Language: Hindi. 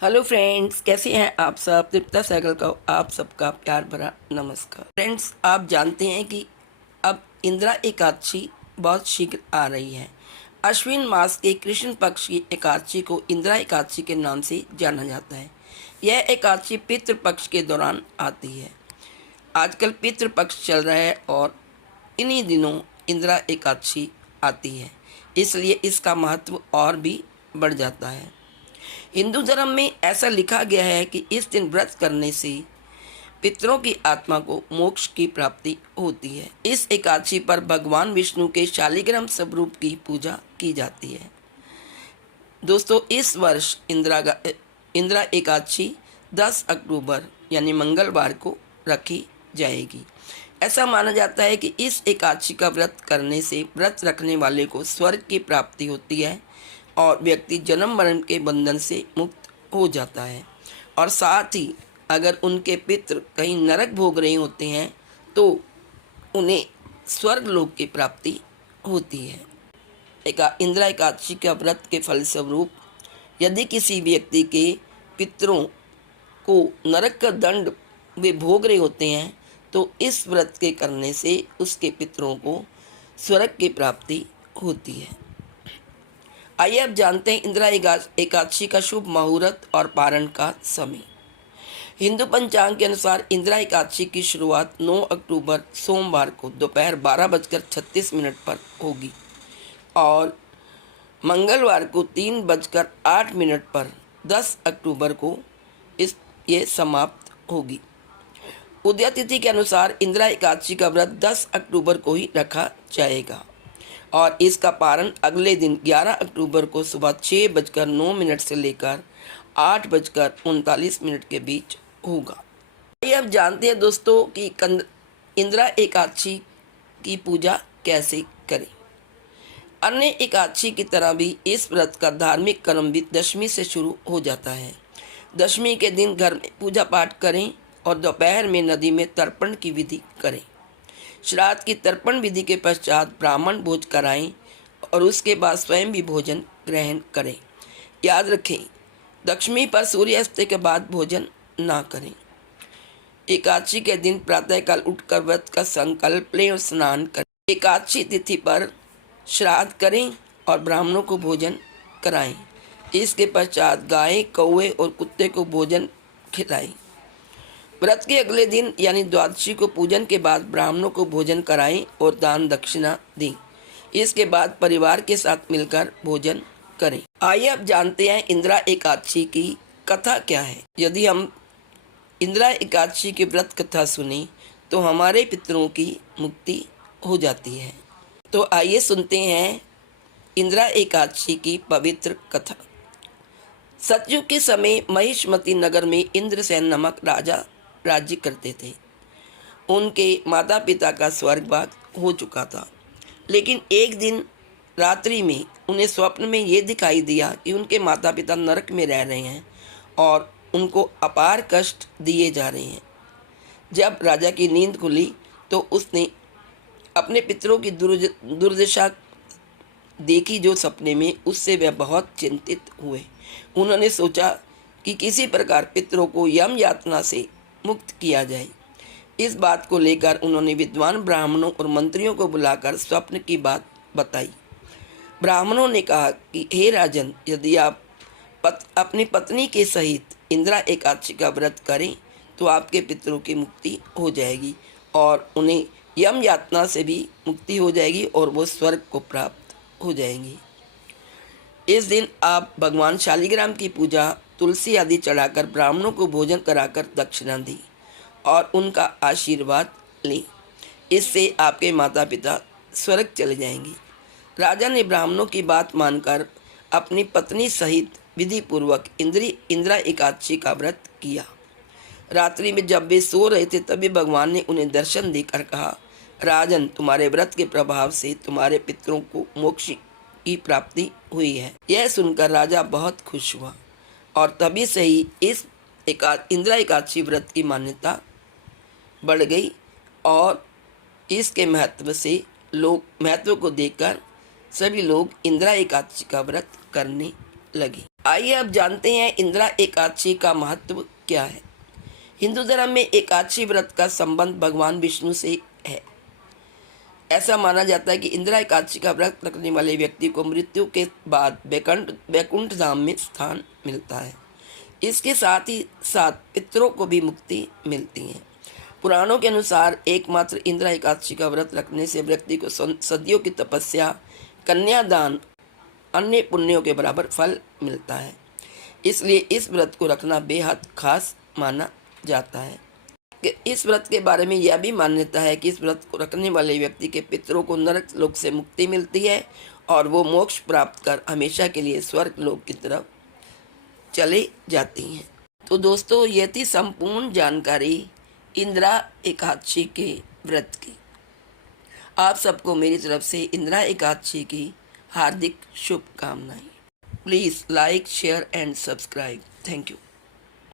हेलो फ्रेंड्स, कैसे हैं आप सब। तृप्ता साइकिल का आप सबका प्यार भरा नमस्कार। फ्रेंड्स, आप जानते हैं कि अब इंदिरा एकादशी बहुत शीघ्र आ रही है। अश्विन मास के कृष्ण पक्ष की एकादशी को इंदिरा एकादशी के नाम से जाना जाता है। यह एकादशी पितृ पक्ष के दौरान आती है। आजकल पितृ पक्ष चल रहा है और इन्हीं दिनों इंदिरा एकादशी आती है, इसलिए इसका महत्व और भी बढ़ जाता है। हिंदू धर्म में ऐसा लिखा गया है कि इस दिन व्रत करने से पितरों की आत्मा को मोक्ष की प्राप्ति होती है। इस एकादशी पर भगवान विष्णु के शालिग्राम स्वरूप की पूजा की जाती है। दोस्तों, इस वर्ष इंदिरा एकादशी 10 अक्टूबर यानी मंगलवार को रखी जाएगी। ऐसा माना जाता है कि इस एकादशी का व्रत करने से व्रत रखने वाले को स्वर्ग की प्राप्ति होती है और व्यक्ति जन्म मरण के बंधन से मुक्त हो जाता है। और साथ ही अगर उनके पितृ कहीं नरक भोग रहे होते हैं तो उन्हें स्वर्ग लोक की प्राप्ति होती है। इंदिरा एकादशी का व्रत के फलस्वरूप यदि किसी व्यक्ति के पितरों को नरक का दंड वे भोग रहे होते हैं तो इस व्रत के करने से उसके पितरों को स्वर्ग की प्राप्ति होती है। आइए अब जानते हैं इंदिरा एकादशी का शुभ मुहूर्त और पारण का समय। हिंदू पंचांग के अनुसार इंदिरा एकादशी की शुरुआत 9 अक्टूबर सोमवार को दोपहर 12:36 पर होगी और मंगलवार को 3:08 पर 10 अक्टूबर को ये समाप्त होगी। उदय तिथि के अनुसार इंदिरा एकादशी का व्रत 10 अक्टूबर को ही रखा जाएगा और इसका पारण अगले दिन 11 अक्टूबर को सुबह 6:09 से लेकर 8:39 के बीच होगा। ये अब जानते हैं दोस्तों कि इंदिरा एकादशी की पूजा कैसे करें। अन्य एकादशी की तरह भी इस व्रत का धार्मिक कर्म भी दशमी से शुरू हो जाता है। दशमी के दिन घर में पूजा पाठ करें और दोपहर में नदी में तर्पण की विधि करें। श्राद्ध की तर्पण विधि के पश्चात ब्राह्मण भोज कराएं और उसके बाद स्वयं भी भोजन ग्रहण करें। याद रखें, दशमी पर सूर्यास्त के बाद भोजन ना करें। एकादशी के दिन प्रातःकाल उठकर व्रत का संकल्प लें और स्नान करें। एकादशी तिथि पर श्राद्ध करें और ब्राह्मणों को भोजन कराएं। इसके पश्चात गाय, कौवे और कुत्ते को भोजन खिलाएं। व्रत के अगले दिन यानी द्वादशी को पूजन के बाद ब्राह्मणों को भोजन कराएं और दान दक्षिणा दें। इसके बाद परिवार के साथ मिलकर भोजन करें। आइए अब जानते हैं इंदिरा एकादशी की कथा क्या है। यदि हम इंदिरा एकादशी की व्रत कथा सुने तो हमारे पितरों की मुक्ति हो जाती है। तो आइए सुनते हैं इंदिरा एकादशी की पवित्र कथा। सतयुग के समय महिष्मती नगर में इंद्रसेन नामक राजा राज्य करते थे। उनके माता पिता का स्वर्गवास हो चुका था, लेकिन एक दिन रात्रि में उन्हें स्वप्न में ये दिखाई दिया कि उनके माता पिता नरक में रह रहे हैं और उनको अपार कष्ट दिए जा रहे हैं। जब राजा की नींद खुली तो उसने अपने पितरों की दुर्दशा देखी जो सपने में, उससे वह बहुत चिंतित हुए। उन्होंने सोचा कि किसी प्रकार पितरों को यम यातना से मुक्त किया जाए। इस बात को लेकर उन्होंने विद्वान ब्राह्मणों और मंत्रियों को बुलाकर स्वप्न की बात बताई। ब्राह्मणों ने कहा कि हे राजन, यदि आप अपनी पत्नी के सहित इंदिरा एकादशी का व्रत करें तो आपके पितरों की मुक्ति हो जाएगी और उन्हें यम यातना से भी मुक्ति हो जाएगी और वो स्वर्ग को प्राप्त हो जाएंगी। इस दिन आप भगवान शालिग्राम की पूजा, तुलसी आदि चढ़ाकर ब्राह्मणों को भोजन कराकर दक्षिणा दी और उनका आशीर्वाद लें। इससे आपके माता पिता स्वर्ग चले जाएंगे। राजा ने ब्राह्मणों की बात मानकर अपनी पत्नी सहित विधि पूर्वक इंदिरा एकादशी का व्रत किया। रात्रि में जब वे सो रहे थे तभी भगवान ने उन्हें दर्शन देकर कहा, राजन, तुम्हारे व्रत के प्रभाव से तुम्हारे पितरों को मोक्ष की प्राप्ति हुई है। यह सुनकर राजा बहुत खुश हुआ और तभी से ही इस इंदिरा एकादशी व्रत की मान्यता बढ़ गई और इसके महत्व को देखकर सभी लोग इंदिरा एकादशी का व्रत करने लगे। आइए अब जानते हैं इंदिरा एकादशी का महत्व क्या है। हिंदू धर्म में एकादशी व्रत का संबंध भगवान विष्णु से है। ऐसा माना जाता है कि इंदिरा एकादशी का व्रत रखने वाले व्यक्ति को मृत्यु के बाद वैकुंठ धाम में स्थान मिलता है। इसके साथ ही साथ पितरों को भी मुक्ति मिलती है। पुराणों के अनुसार एकमात्र इंदिरा एकादशी का व्रत रखने से व्यक्ति को सदियों की तपस्या, कन्यादान, अन्य पुण्यों के बराबर फल मिलता है। इसलिए इस व्रत को रखना बेहद खास माना जाता है। इस व्रत के बारे में यह भी मान्यता है कि इस व्रत को रखने वाले व्यक्ति के पितरों को नरक लोक से मुक्ति मिलती है और वो मोक्ष प्राप्त कर हमेशा के लिए स्वर्ग लोक की तरफ चले जाती हैं। तो दोस्तों, ये थी संपूर्ण जानकारी इंदिरा एकादशी के व्रत की। आप सबको मेरी तरफ से इंदिरा एकादशी की हार्दिक शुभकामनाएं। Please like, share and subscribe. Thank you.